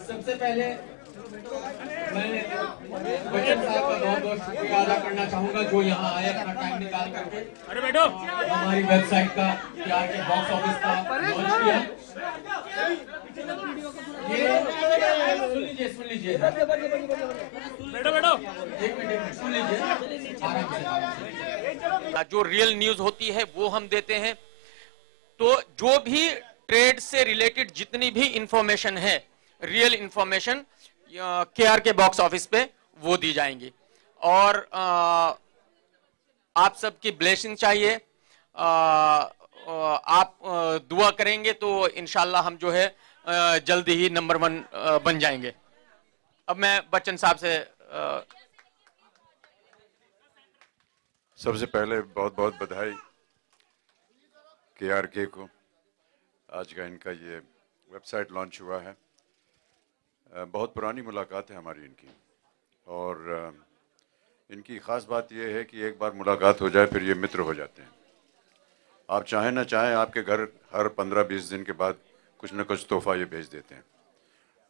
सबसे पहले मैं बच्चन साहब का बहुत बहुत शुक्रिया अदा करना चाहूंगा जो यहाँ आए अपना टाइम निकाल करके अरे बैठो हमारी वेबसाइट का प्यार के बॉक्स ऑफिस का लॉन्च किया। ये सुन लीजिए बैठो बैठो एक मिनट सुन लीजिए आराम से। जो रियल न्यूज होती है वो हम देते हैं, तो जो भी ट्रेड से रिलेटेड जितनी भी इंफॉर्मेशन है, रियल इंफॉर्मेशन केआर के बॉक्स ऑफिस पे वो दी जाएंगी। और आप सबकी ब्लेसिंग चाहिए, आप दुआ करेंगे तो इंशाल्लाह हम जो है जल्दी ही नंबर 1 बन जाएंगे। अब मैं बच्चन साहब से सबसे पहले बहुत बहुत बधाई केआरके को, आज का इनका ये वेबसाइट लॉन्च हुआ है। बहुत पुरानी मुलाकात है हमारी इनकी, और इनकी ख़ास बात यह है कि एक बार मुलाकात हो जाए फिर ये मित्र हो जाते हैं। आप चाहें ना चाहें आपके घर हर 15-20 दिन के बाद कुछ न कुछ तोहफा ये भेज देते हैं,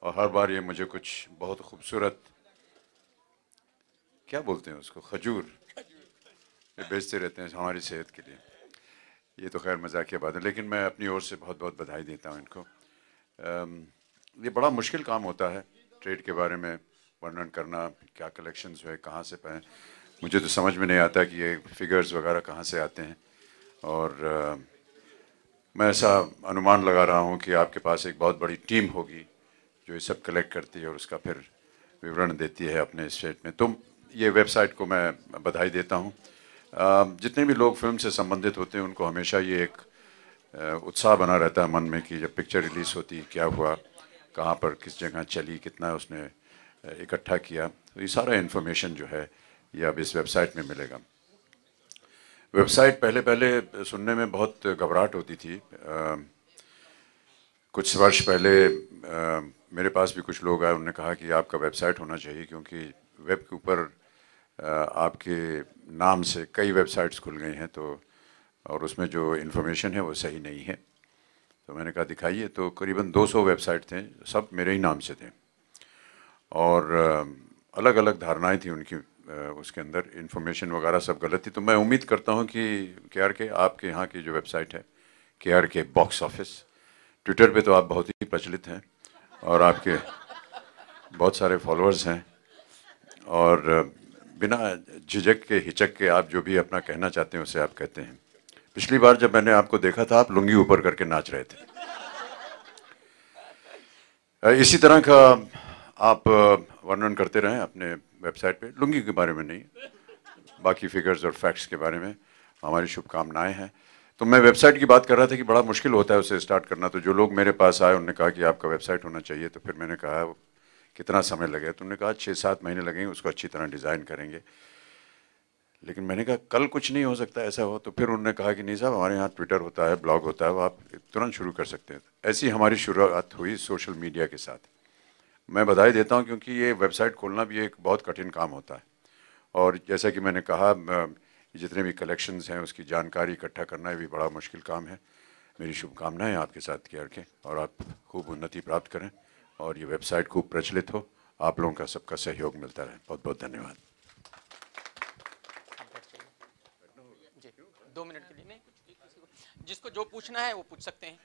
और हर बार ये मुझे कुछ बहुत खूबसूरत, क्या बोलते हैं उसको, खजूर ये भेजते रहते हैं हमारी सेहत के लिए। ये तो खैर मजाकिया बात है, लेकिन मैं अपनी ओर से बहुत बहुत बधाई देता हूँ इनको। ये बड़ा मुश्किल काम होता है ट्रेड के बारे में वर्णन करना, क्या कलेक्शंस है, कहाँ से पाएँ। मुझे तो समझ में नहीं आता कि ये फिगर्स वगैरह कहाँ से आते हैं, और मैं ऐसा अनुमान लगा रहा हूँ कि आपके पास एक बहुत बड़ी टीम होगी जो ये सब कलेक्ट करती है और उसका फिर विवरण देती है अपने स्टेट में। तो ये वेबसाइट को मैं बधाई देता हूँ। जितने भी लोग फिल्म से संबंधित होते हैं उनको हमेशा ये एक उत्साह बना रहता है मन में कि जब पिक्चर रिलीज़ होती क्या हुआ, कहाँ पर किस जगह चली, कितना उसने इकट्ठा किया, तो ये सारा इन्फॉर्मेशन जो है ये अब इस वेबसाइट में मिलेगा। वेबसाइट पहले पहले सुनने में बहुत घबराहट होती थी। कुछ वर्ष पहले मेरे पास भी कुछ लोग आए, उन्होंने कहा कि आपका वेबसाइट होना चाहिए क्योंकि वेब के ऊपर आपके नाम से कई वेबसाइट्स खुल गई हैं, तो और उसमें जो इन्फॉर्मेशन है वो सही नहीं है। तो मैंने कहा दिखाइए, तो करीबन 200 वेबसाइट थे, सब मेरे ही नाम से थे, और अलग अलग धारणाएं थी उनकी, उसके अंदर इन्फॉर्मेशन वगैरह सब गलत थी। तो मैं उम्मीद करता हूं कि केआरके आपके यहाँ की जो वेबसाइट है केआरके बॉक्स ऑफिस, ट्विटर पे तो आप बहुत ही प्रचलित हैं और आपके बहुत सारे फॉलोअर्स हैं, और बिना झिझक के हिचक के आप जो भी अपना कहना चाहते हैं उसे आप कहते हैं। पिछली बार जब मैंने आपको देखा था आप लुंगी ऊपर करके नाच रहे थे। इसी तरह का आप वर्णन करते रहें अपने वेबसाइट पे, लुंगी के बारे में नहीं, बाकी फिगर्स और फैक्ट्स के बारे में हमारी शुभकामनाएं हैं। तो मैं वेबसाइट की बात कर रहा था कि बड़ा मुश्किल होता है उसे स्टार्ट करना। तो जो लोग मेरे पास आए उन्होंने कहा कि आपका वेबसाइट होना चाहिए, तो फिर मैंने कहा कितना समय लगेगा, तो उन्होंने कहा 6-7 महीने लगेंगे, उसको अच्छी तरह डिज़ाइन करेंगे। लेकिन मैंने कहा कल कुछ नहीं हो सकता ऐसा हो, तो फिर उन्होंने कहा कि नहीं साहब हमारे यहाँ ट्विटर होता है, ब्लॉग होता है, वो आप तुरंत शुरू कर सकते हैं। ऐसी हमारी शुरुआत हुई सोशल मीडिया के साथ। मैं बधाई देता हूँ क्योंकि ये वेबसाइट खोलना भी एक बहुत कठिन काम होता है, और जैसा कि मैंने कहा जितने भी कलेक्शंस हैं उसकी जानकारी इकट्ठा करना भी बड़ा मुश्किल काम है। मेरी शुभकामनाएं आपके साथ केआरके, और आप खूब उन्नति प्राप्त करें और ये वेबसाइट खूब प्रचलित हो। आप लोगों का सबका सहयोग मिलता रहे। बहुत बहुत धन्यवाद। 2 मिनट के लिए नहीं, कुछ किसी को जिसको जो पूछना है वो पूछ सकते हैं।